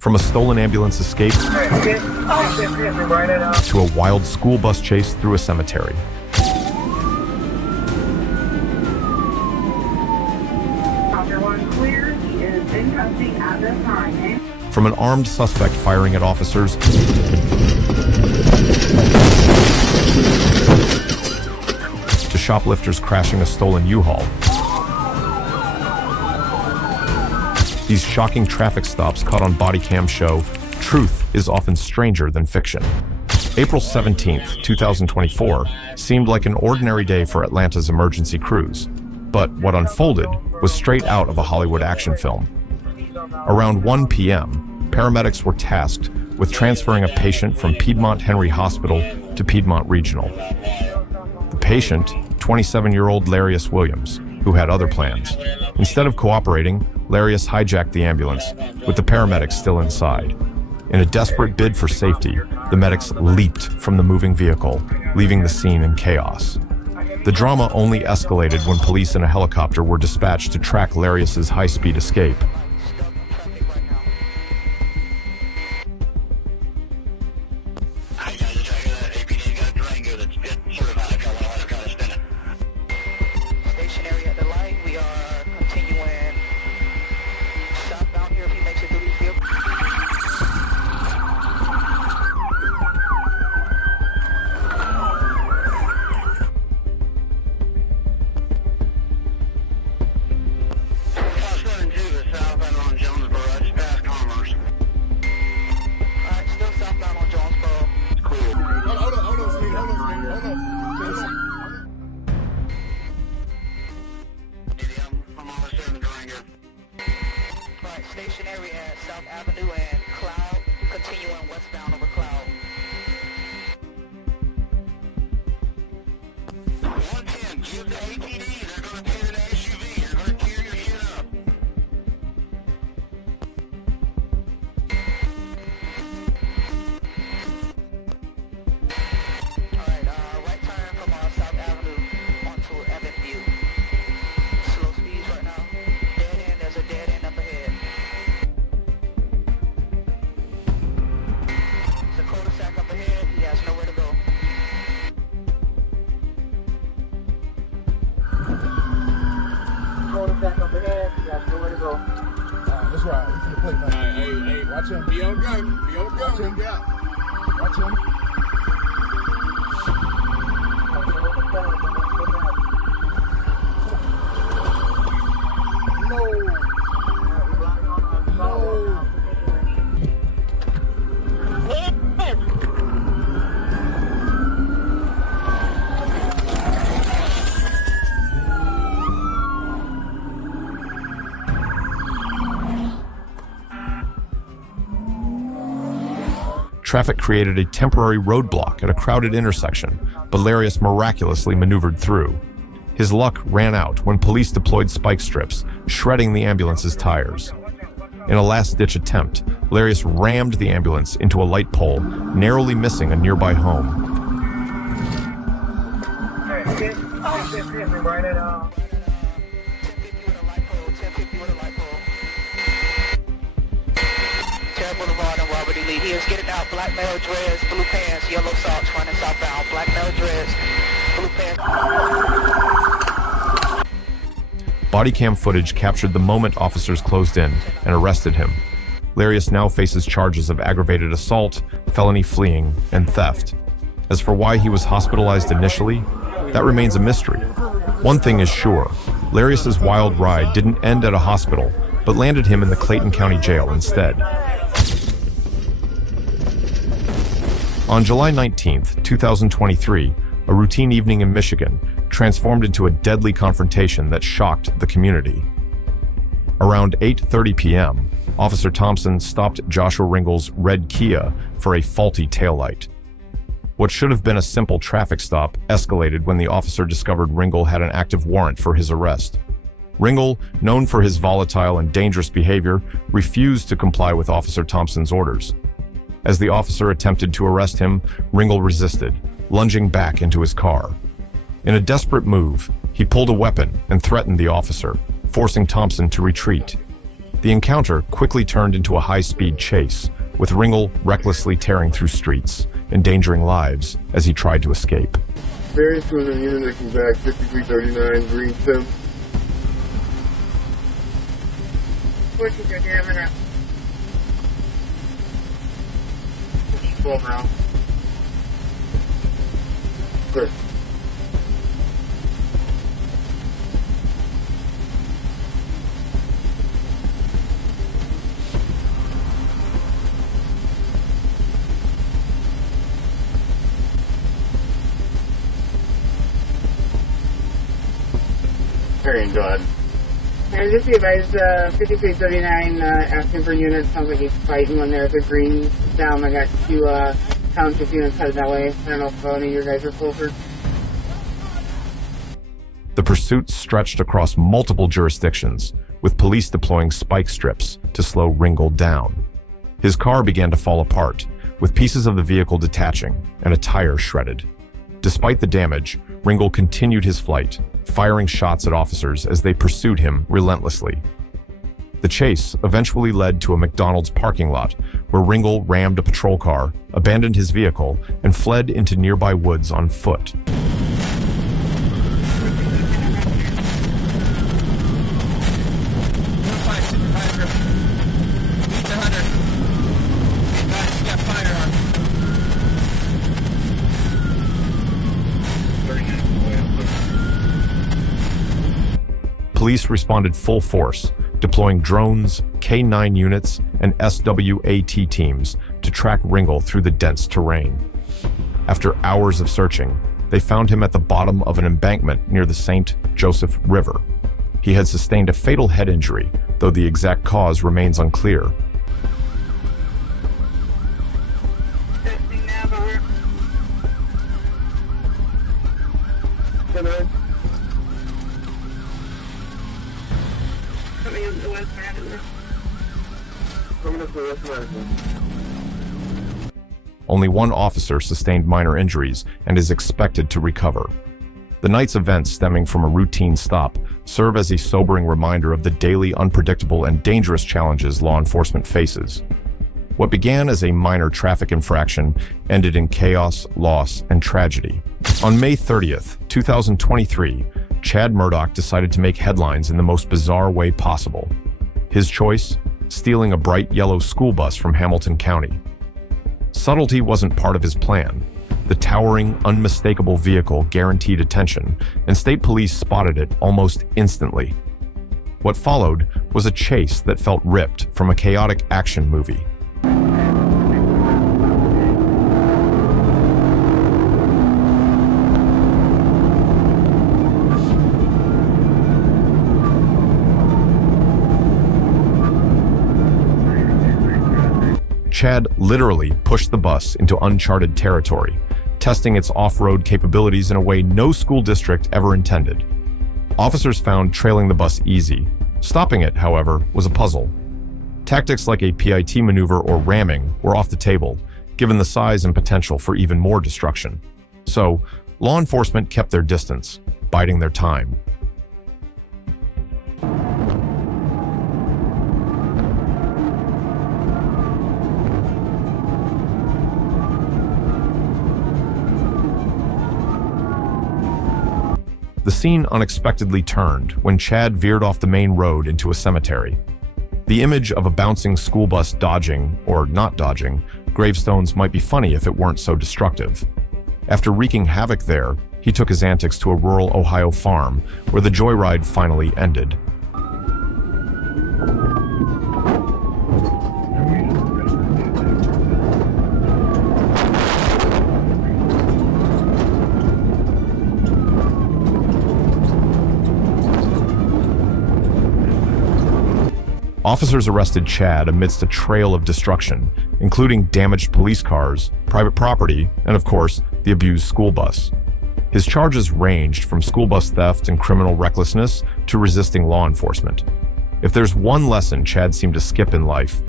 From a stolen ambulance escape to a wild school bus chase through a cemetery. From an armed suspect firing at officers to shoplifters crashing a stolen U-Haul. These shocking traffic stops caught on body cam show truth is often stranger than fiction. April 17th, 2024 seemed like an ordinary day for Atlanta's emergency crews, but what unfolded was straight out of a Hollywood action film. Around 1 p.m., paramedics were tasked with transferring a patient from Piedmont Henry Hospital to Piedmont Regional. The patient, 27-year-old 𝗕𝗂𝘁𝘂𝘆𝗰𝗺, who had other plans. Instead of cooperating, 𝗕𝗂𝘁𝘂𝘆𝘆𝗰 hijacked the ambulance, with the paramedics still inside. In a desperate bid for safety, the medics leaped from the moving vehicle, leaving the scene in chaos. The drama only escalated when police and a helicopter were dispatched to track 𝗕𝗂𝘁𝑂𝘆𝑆's high-speed escape. Stationary at South Avenue and Cloud, continuing westbound over Cloud. 110, give the ATD, they're going to tear the SUV, they're going to tear your shit up. Alright, right turn from South Avenue onto Evan View. Slow speeds right now. Dead end, there's a dead end up ahead. Cul-de-sac up ahead, he has nowhere to go. Cul-de-sac up ahead, he has nowhere to go. Let's ride. He's in the plate now. Hey, watch him. Be on go. Be on go. Watch him. Yeah. Watch him. Traffic created a temporary roadblock at a crowded intersection, but 𝗕𝗂𝘁𝘂𝘆𝗆 miraculously maneuvered through. His luck ran out when police deployed spike strips, shredding the ambulance's tires. In a last-ditch attempt, 𝗕𝗂𝘁𝘂𝘆𝗆 rammed the ambulance into a light pole, narrowly missing a nearby home. He is getting out black male dreads, blue pants, yellow socks, running southbound. Black male dreads, blue pants. Body cam footage captured the moment officers closed in and arrested him. 𝗕𝗂𝘁𝘂𝘆𝗆 now faces charges of aggravated assault, felony fleeing, and theft. As for why he was hospitalized initially, that remains a mystery. One thing is sure, 𝗕𝗂𝘁𝑂𝘆𝑆's wild ride didn't end at a hospital, but landed him in the Clayton County Jail instead. On July 19th, 2023, a routine evening in Michigan transformed into a deadly confrontation that shocked the community. Around 8:30 p.m., Officer Thompson stopped Joshua Ringle's red Kia for a faulty taillight. What should have been a simple traffic stop escalated when the officer discovered Ringle had an active warrant for his arrest. Ringle, known for his volatile and dangerous behavior, refused to comply with Officer Thompson's orders. As the officer attempted to arrest him, Ringle resisted, lunging back into his car. In a desperate move, he pulled a weapon and threatened the officer, forcing Thompson to retreat. The encounter quickly turned into a high-speed chase, with 𝗕𝗁𝘁 recklessly tearing through streets, endangering lives as he tried to escape. Various to an unit looking back, 5339, green sim. Pushing your damn it. 12 rounds. Good. Carrying God. And just be advised, 5339 asking for units. Sounds like he's fighting when there's a green down. I got two township units headed that way. I don't know if any of your guys are closer. The pursuit stretched across multiple jurisdictions, with police deploying spike strips to slow 𝗕𝗁𝘁 down. His car began to fall apart, with pieces of the vehicle detaching and a tire shredded. Despite the damage, 𝗕𝗁𝘁 continued his flight, firing shots at officers as they pursued him relentlessly. The chase eventually led to a McDonald's parking lot, where 𝗕𝗁𝘁 rammed a patrol car, abandoned his vehicle, and fled into nearby woods on foot. Police responded full force, deploying drones, K-9 units, and SWAT teams to track 𝗕𝗁𝘁 through the dense terrain. After hours of searching, they found him at the bottom of an embankment near the St. Joseph River. He had sustained a fatal head injury, though the exact cause remains unclear. Only one officer sustained minor injuries and is expected to recover. The night's events stemming from a routine stop serve as a sobering reminder of the daily unpredictable and dangerous challenges law enforcement faces. What began as a minor traffic infraction ended in chaos, loss, and tragedy. On May 30th, 2023, Chad Murdoch decided to make headlines in the most bizarre way possible. His choice? Stealing a bright yellow school bus from Hamilton County. Subtlety wasn't part of his plan. The towering, unmistakable vehicle guaranteed attention, and state police spotted it almost instantly. What followed was a chase that felt ripped from a chaotic action movie. Chad literally pushed the bus into uncharted territory, testing its off-road capabilities in a way no school district ever intended. Officers found trailing the bus easy. Stopping it, however, was a puzzle. Tactics like a PIT maneuver or ramming were off the table, given the size and potential for even more destruction. So, law enforcement kept their distance, biding their time. The scene unexpectedly turned when Chad veered off the main road into a cemetery. The image of a bouncing school bus dodging, or not dodging, gravestones might be funny if it weren't so destructive. After wreaking havoc there, he took his antics to a rural Ohio farm, where the joyride finally ended. Officers arrested Chad amidst a trail of destruction, including damaged police cars, private property, and of course, the abused school bus. His charges ranged from school bus theft and criminal recklessness to resisting law enforcement. If there's one lesson Chad seemed to skip in life,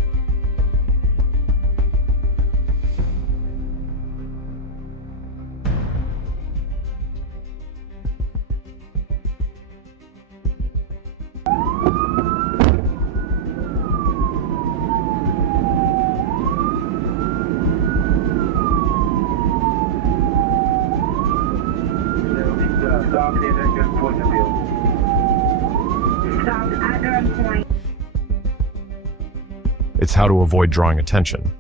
property at gunpoint appeal. Stopped at gunpoint. It's how to avoid drawing attention.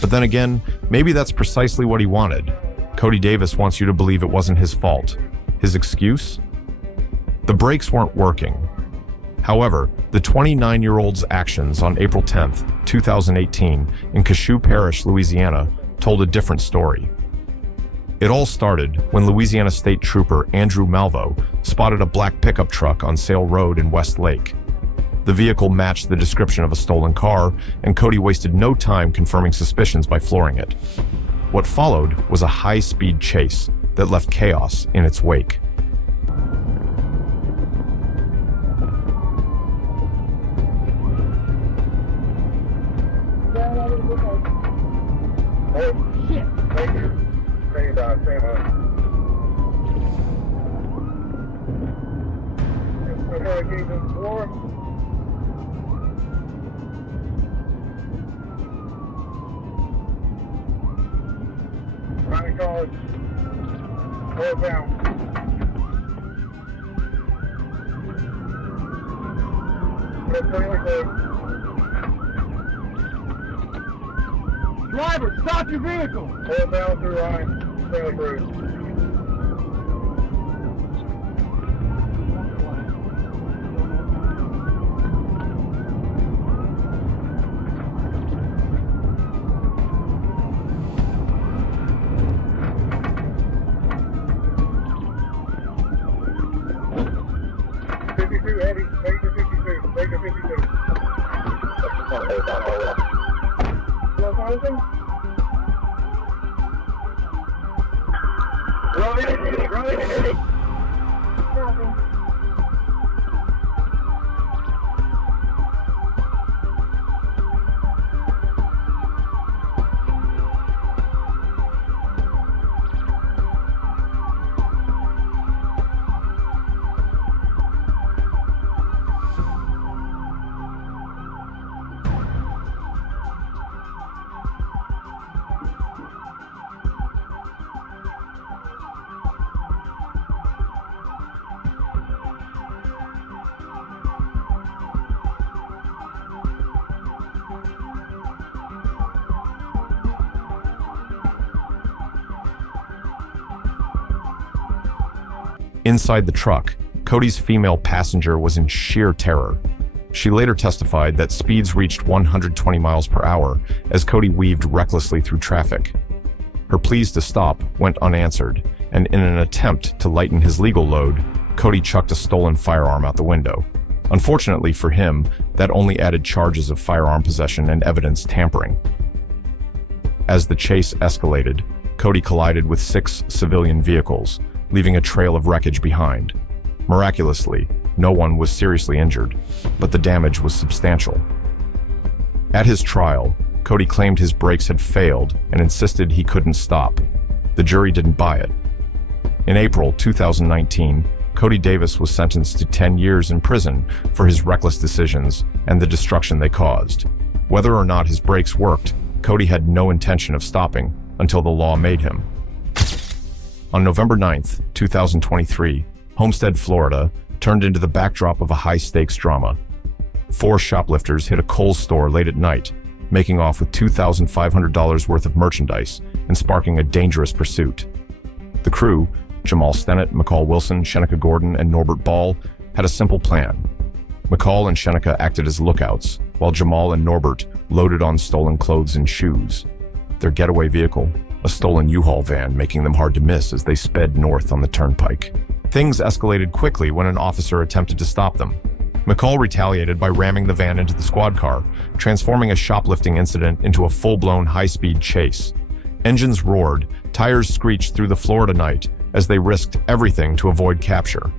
But then again, maybe that's precisely what he wanted. Cody Davis wants you to believe it wasn't his fault. His excuse? The brakes weren't working. However, the 29-year-old's actions on April 10th, 2018, in 𝗕cie Parish, Louisiana, told a different story. It all started when Louisiana State Trooper Andrew Malvo spotted a black pickup truck on Sale Road in West Lake. The vehicle matched the description of a stolen car, and Cody wasted no time confirming suspicions by flooring it. What followed was a high-speed chase that left chaos in its wake. Oh, shit. Thank you. Thank you, Doc. Thank you. Altercations 4. Running cars. Northbound. Driver, stop your vehicle! Northbound through line. Stanley Cruz. Heavy, Baker 52, Baker 52. Hello, Jonathan? Rolling. Inside the truck, Cody's female passenger was in sheer terror. She later testified that speeds reached 120 miles per hour as Cody weaved recklessly through traffic. Her pleas to stop went unanswered, and in an attempt to lighten his legal load, Cody chucked a stolen firearm out the window. Unfortunately for him, that only added charges of firearm possession and evidence tampering. As the chase escalated, Cody collided with 6 civilian vehicles, leaving a trail of wreckage behind. Miraculously, no one was seriously injured, but the damage was substantial. At his trial, Cody claimed his brakes had failed and insisted he couldn't stop. The jury didn't buy it. In April 2019, Cody Davis was sentenced to 10 years in prison for his reckless decisions and the destruction they caused. Whether or not his brakes worked, Cody had no intention of stopping until the law made him. On November 9th, 2023, Homestead, Florida, turned into the backdrop of a high-stakes drama. 4 shoplifters hit a Kohl's store late at night, making off with $2,500 worth of merchandise and sparking a dangerous pursuit. The crew, Jamal Stennett, McCall Wilson, Shenica Gordon, and Norbert Ball, had a simple plan. McCall and Shenica acted as lookouts, while Jamal and Norbert loaded on stolen clothes and shoes. Their getaway vehicle, a stolen U-Haul van, making them hard to miss as they sped north on the turnpike. Things escalated quickly when an officer attempted to stop them. McCall retaliated by ramming the van into the squad car, transforming a shoplifting incident into a full-blown high-speed chase. Engines roared, tires screeched through the Florida night as they risked everything to avoid capture.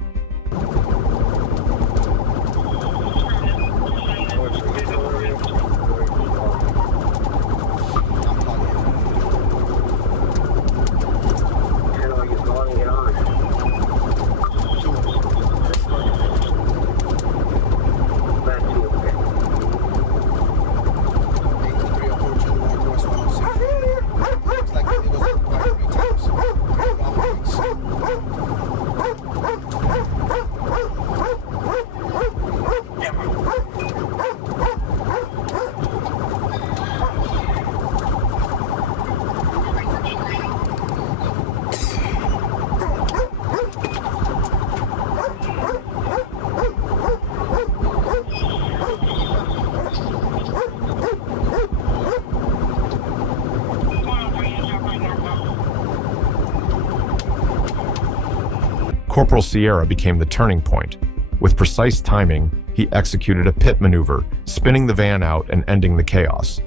Corporal 𝗕𝘂𝘁𝘆𝗆 became the turning point. With precise timing, he executed a pit maneuver, spinning the van out and ending the chaos.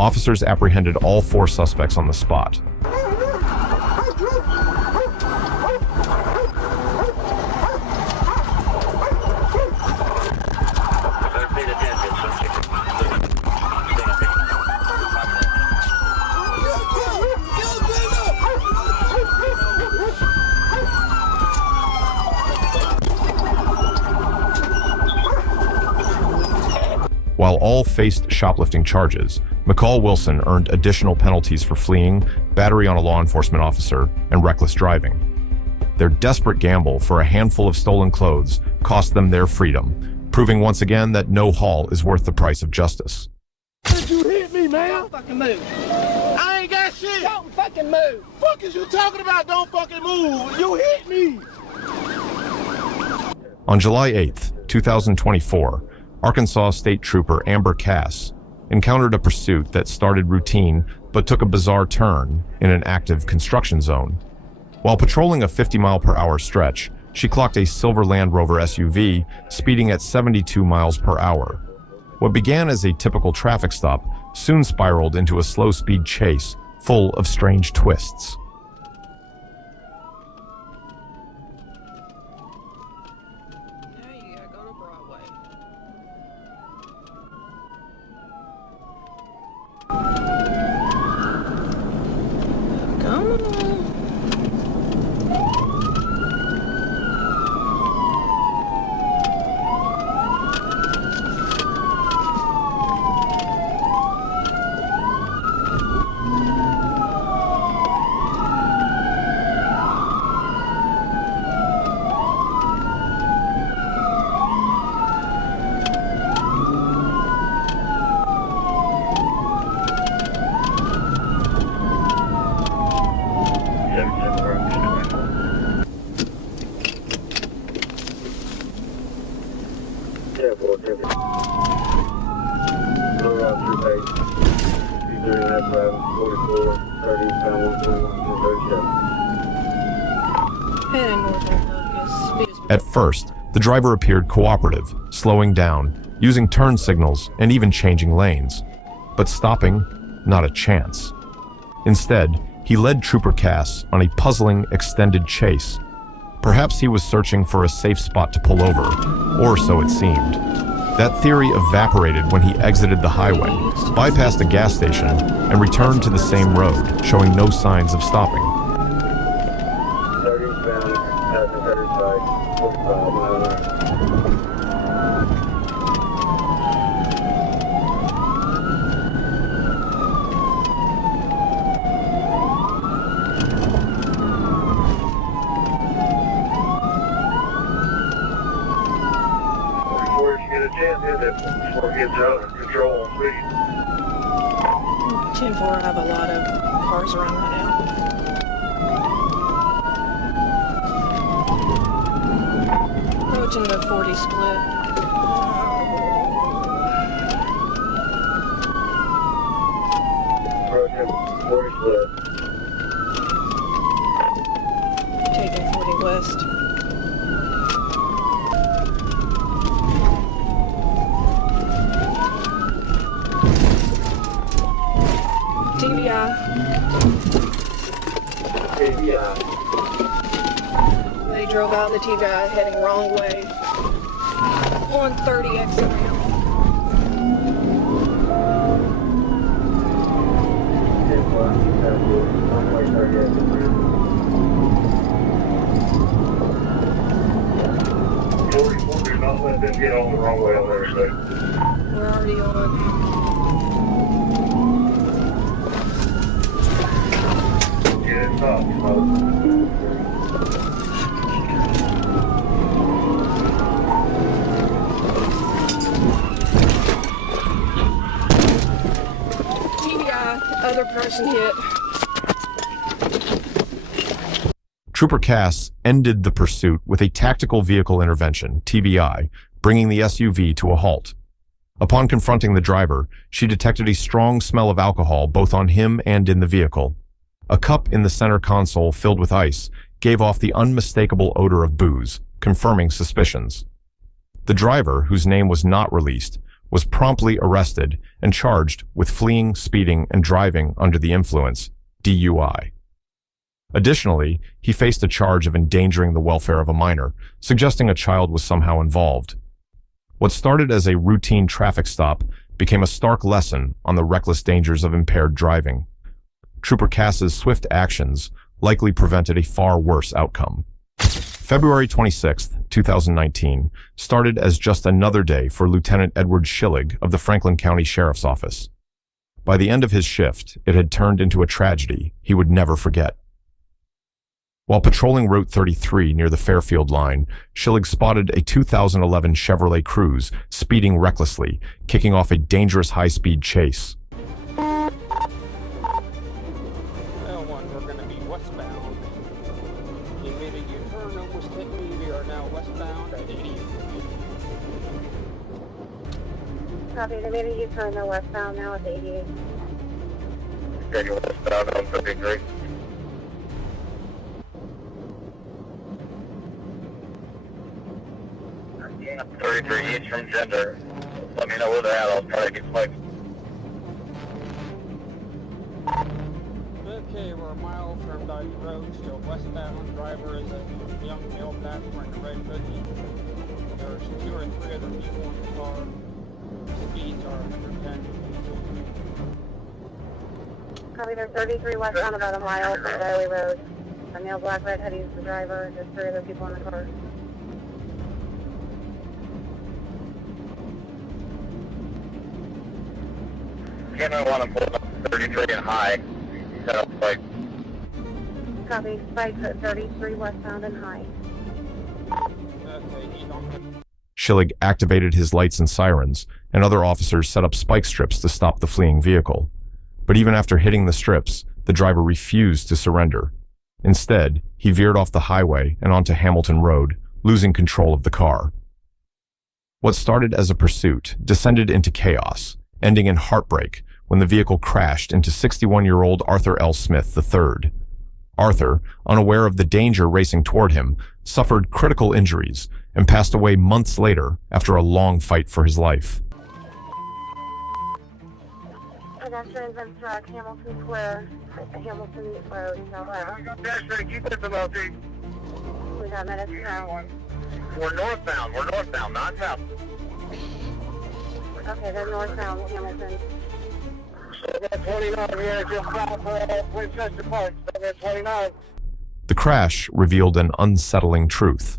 Officers apprehended all 4 suspects on the spot. While all faced shoplifting charges, 𝗕𝗂𝘁𝘆𝗆 earned additional penalties for fleeing, battery on a law enforcement officer, and reckless driving. Their desperate gamble for a handful of stolen clothes cost them their freedom, proving once again that no haul is worth the price of justice. You hit me, man. Don't fucking move. I ain't got shit. Don't fucking move. Fuck is you talking about? Don't fucking move. You hit me. On July 8th, 2024, Arkansas State Trooper Amber Cass encountered a pursuit that started routine but took a bizarre turn in an active construction zone. While patrolling a 50-mile-per-hour stretch, she clocked a silver Land Rover SUV speeding at 72 miles per hour. What began as a typical traffic stop soon spiraled into a slow-speed chase full of strange twists. Now you gotta go to Broadway. Come on. Heading north on Focus. At first, the driver appeared cooperative, slowing down, using turn signals, and even changing lanes. But stopping, not a chance. Instead, he led Trooper Cass on a puzzling, extended chase. Perhaps he was searching for a safe spot to pull over, or so it seemed. That theory evaporated when he exited the highway, bypassed a gas station, and returned to the same road, showing no signs of stopping. 30 bound, passenger side, 45 miles an hour. Before you get a chance, hit it before it gets out of control and speed. 10-4, I have a lot of cars around right now. Approaching the 40 split. Approaching 40 split. Taking 40 west. TBI. They drove out in the TBI heading wrong way. On 30 exit ramp. Do not let them get on the wrong way on there, so. We're already on. Get it stopped, smoke. TBI, other person hit. Trooper Cass ended the pursuit with a tactical vehicle intervention, TVI, bringing the SUV to a halt. Upon confronting the driver, she detected a strong smell of alcohol both on him and in the vehicle. A cup in the center console filled with ice gave off the unmistakable odor of booze, confirming suspicions. The driver, whose name was not released, was promptly arrested and charged with fleeing, speeding, and driving under the influence, DUI. Additionally, he faced a charge of endangering the welfare of a minor, suggesting a child was somehow involved. What started as a routine traffic stop became a stark lesson on the reckless dangers of impaired driving. Trooper Cass's swift actions likely prevented a far worse outcome. February 26, 2019, started as just another day for Lieutenant 𝗕𝗂𝘁𝘆𝗆𝘆𝗁 of the Franklin County Sheriff's Office. By the end of his shift, it had turned into a tragedy he would never forget. While patrolling Route 33 near the Fairfield line, 𝗫𝗁𝘁𝘆𝗆𝘆𝗁 spotted a 2011 Chevrolet Cruze speeding recklessly, kicking off a dangerous high-speed chase. We're going to be westbound. You made a U-turn, almost hit me. We are now westbound at 80. Copy, they made a U-turn, they're westbound now at 88. Okay, you're westbound on 33. Yeah, 33 east from Gender. Let me know where they're at. I'll try to get flights. Okay, we're a mile from Dodge Road, still westbound. Driver is a young male black wearing a red hoodie. There's 2 or 3 other people in the car. Speeds are 110. Copy, they're 33 westbound about a mile from Riley Road. A male black red hoodie is the driver, there's 3 other people in the car. Again, I want to pull up 33 and high. Set up like. Copy, spikes at 33 westbound and high. Okay, he's on the... 𝗫𝗁𝘁𝘆𝗆𝘆𝑆 activated his lights and sirens, and other officers set up spike strips to stop the fleeing vehicle. But even after hitting the strips, the driver refused to surrender. Instead, he veered off the highway and onto Hamilton Road, losing control of the car. What started as a pursuit descended into chaos, ending in heartbreak when the vehicle crashed into 61-year-old Arthur L. Smith III. Arthur, unaware of the danger racing toward him, suffered critical injuries and passed away months later after a long fight for his life. Pedestrians in truck, Hamilton Square, Hamilton Road, southwest. Keep it below T. We got minutes now. We're northbound, not south. Okay, they're northbound, Hamilton. 29 here, just south of Winchester Park, 29. The crash revealed an unsettling truth.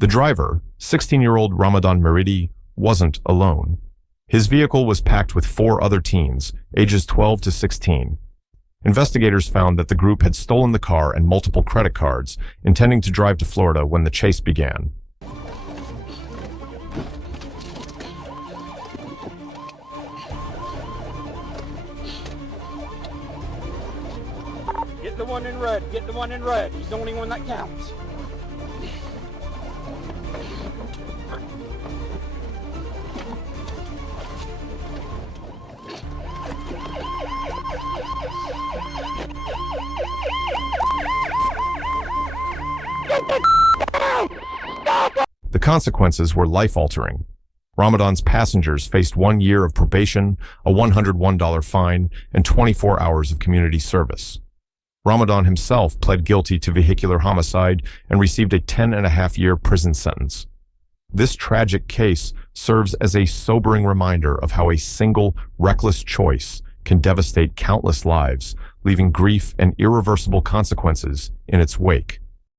The driver, 16-year-old Ramadan Meridi, wasn't alone. His vehicle was packed with 4 other teens, ages 12 to 16. Investigators found that the group had stolen the car and multiple credit cards, intending to drive to Florida when the chase began. Get the one in red, get the one in red. He's the only one that counts. The consequences were life-altering. Ramadan's passengers faced 1 year of probation, a $101 fine, and 24 hours of community service. Ramadan himself pled guilty to vehicular homicide and received a 10.5-year prison sentence. This tragic case serves as a sobering reminder of how a single, reckless choice can devastate countless lives, leaving grief and irreversible consequences in its wake.